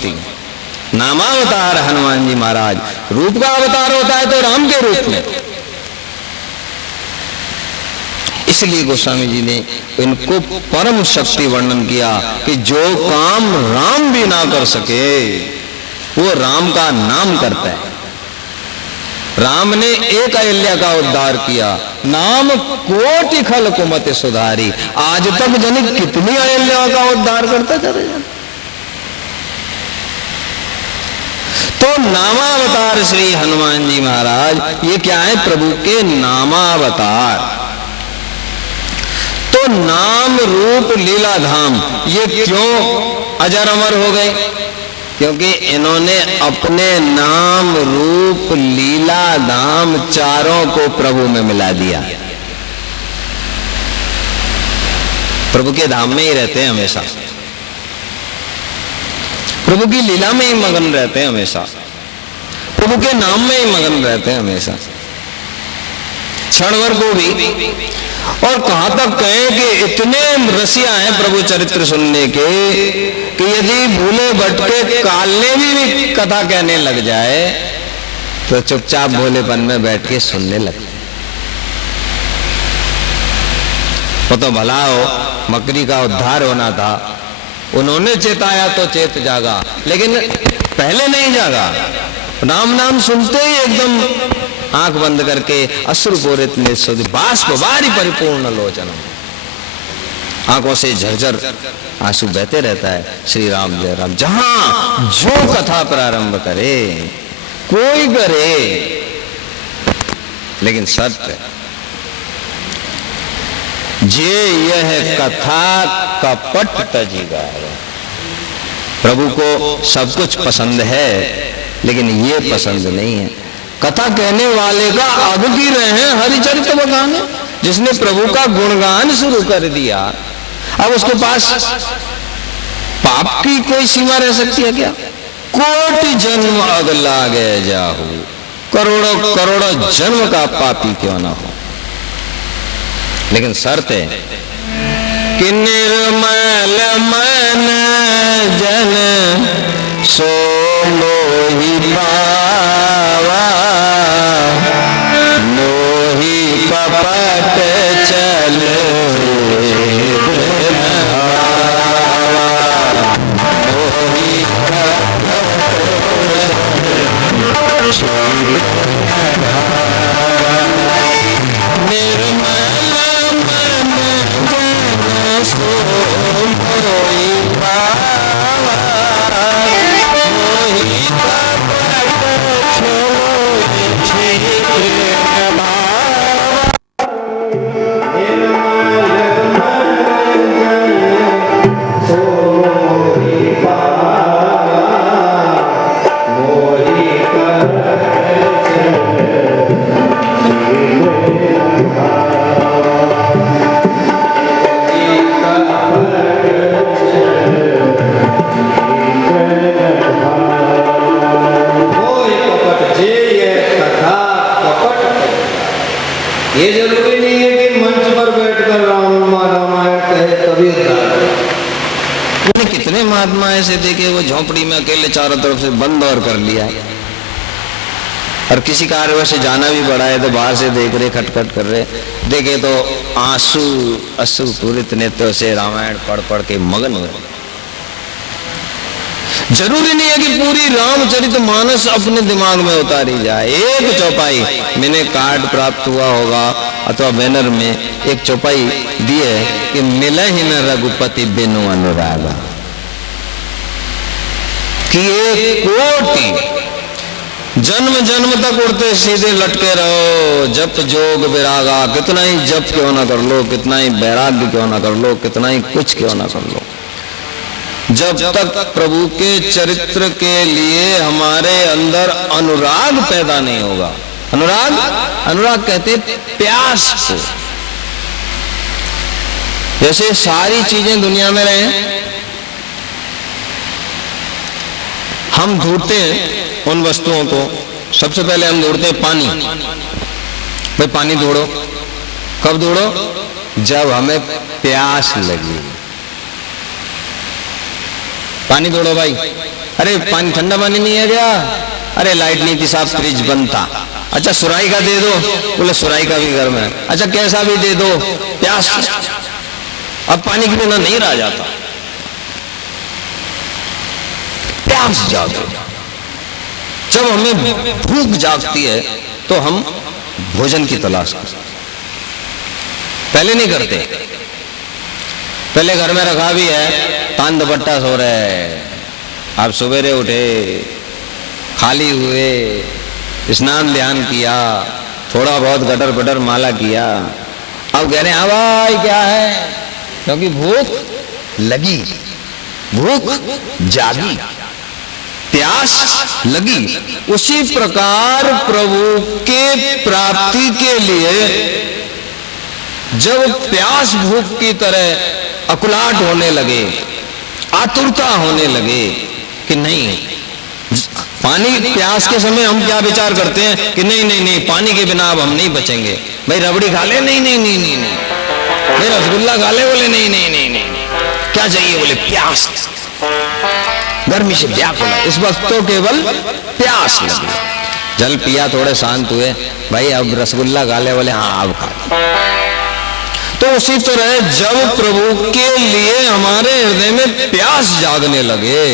रघुपति, नामावतार हनुमान जी महाराज। रूप का अवतार होता है तो राम के रूप में। इसलिए गोस्वामी जी ने इनको परम शक्ति वर्णन किया कि जो काम राम भी ना कर सके वो राम का नाम करता है। राम ने एक अहिल्या का उद्धार किया, नाम कोटि खल कुमति सुधारी। आज तक जनिक कितनी अहिल्या का उद्धार करते चले जाए। तो नामावतार श्री हनुमान जी महाराज, ये क्या है? प्रभु के नामावतार। तो नाम रूप लीला धाम ये क्यों अजर अमर हो गए? क्योंकि इन्होंने अपने नाम रूप लीला धाम चारों को प्रभु में मिला दिया। प्रभु के धाम में ही रहते हैं हमेशा, प्रभु की लीला में ही मगन रहते हैं हमेशा, प्रभु के नाम में ही मगन रहते हैं हमेशा, क्षण भर को भी। और कहां तक कहें कि इतने रसिया हैं प्रभु चरित्र सुनने के कि यदि भूले भटके कालने भी कथा कहने लग जाए तो चुपचाप भोलेपन में बैठ के सुनने लगते। वो तो भला हो, मकरी का उद्धार होना था, उन्होंने चेताया तो चेत जागा, लेकिन पहले नहीं जागा। राम नाम सुनते ही एकदम आंख बंद करके अश्रुपूरित नेत्र, बाष्प बारी परिपूर्ण लोचन, आंखों से झरझर आंसू बहते रहता है। श्री राम जय राम। जहां जो कथा प्रारंभ करे, कोई करे, लेकिन सत्य जे यह कथा कपट तजीगा। प्रभु को सब कुछ पसंद है लेकिन ये पसंद नहीं है। कथा कहने वाले का अब की रहे हैं हरिचरित्र बताने। जिसने प्रभु का गुणगान शुरू कर दिया, अब उसके पास पाप की कोई सीमा रह सकती है क्या? कोटि जन्म अग लागे जाहू, करोड़ों करोड़ों जन्म का पापी क्यों ना हो। लेकिन शर्त है कि निर्मल मन जन सो मोहि पावा, मोहि कपट चल से देखे वो झोपड़ी में अकेले चारों तरफ से बंद और कर लिया है, और किसी कार्य से जाना भी पड़ा है तो बाहर से देख रहे, खटखट कर रहे, देखे तो आंसू अश्रुपूरित नेत्रों से रामायण पढ़ पढ़ के मगन हो रहे। जरूरी नहीं है कि पूरी रामचरितमानस अपने दिमाग में उतारी जाए। एक चौपाई मैंने कार्ड प्राप्त हुआ होगा अथवा बैनर में एक चौपाई दी है कि मिले ही न रघुपति बिनु अनुरागा, कि एक कोटि जन्म जन्म तक उड़ते सीधे लटके रहो, जप जोग विरागा। कितना ही जप क्यों ना कर लो, कितना ही वैराग्य क्यों ना कर लो, कितना ही कुछ क्यों ना कर लो, जब तक प्रभु के चरित्र के लिए हमारे अंदर अनुराग पैदा नहीं होगा। अनुराग, अनुराग कहते प्यास को। जैसे सारी चीजें दुनिया में रहे, हम ढूंढते हैं उन वस्तुओं को। सबसे पहले हम ढूंढते हैं पानी। भाई पानी ढूंढो, कब ढूंढो? जब हमें प्यास लगी। पानी तोड़ो भाई। अरे पानी, ठंडा पानी नहीं है क्या? अरे लाइट नहीं थी साहब, फ्रिज बंद था। अच्छा सुराई का दे दो, बोले सुराई का भी घर में है। अच्छा कैसा भी दे दो, प्यास, अब पानी के बिना नहीं रहा जाता। प्यास जागे, जब हमें भूख जागती है तो हम भोजन की तलाश करते। पहले नहीं करते, पहले घर में रखा भी है, तान दुपट्टा सो रहे, आप सवेरे उठे, खाली हुए, स्नान ध्यान किया, थोड़ा बहुत गटर पटर माला किया, अब कह रहे हैं भाई क्या है, क्योंकि भूख लगी, भूख जागी, प्यास लगी। उसी प्रकार प्रभु के प्राप्ति के लिए जब प्यास भूख की तरह अकुलाहट होने लगे, आतुरता होने लगे कि नहीं, पानी प्यास के समय हम क्या विचार करते हैं कि नहीं नहीं नहीं, पानी के बिना अब हम नहीं बचेंगे। भाई रबड़ी खा ले, नहीं नहीं नहीं नहीं नहीं, भाई रसगुल्ला खा ले, बोले नहीं नहीं नहीं नहीं, क्या चाहिए, बोले प्यास, गर्मी से व्याकुल है इस वक्त, तो केवल प्यास लगी। जल पिया, थोड़े शांत हुए, भाई अब रसगुल्ला खा ले, बोले हाँ अब खा। तो उसी तरह जब प्रभु के लिए हमारे हृदय में प्यास जागने लगे,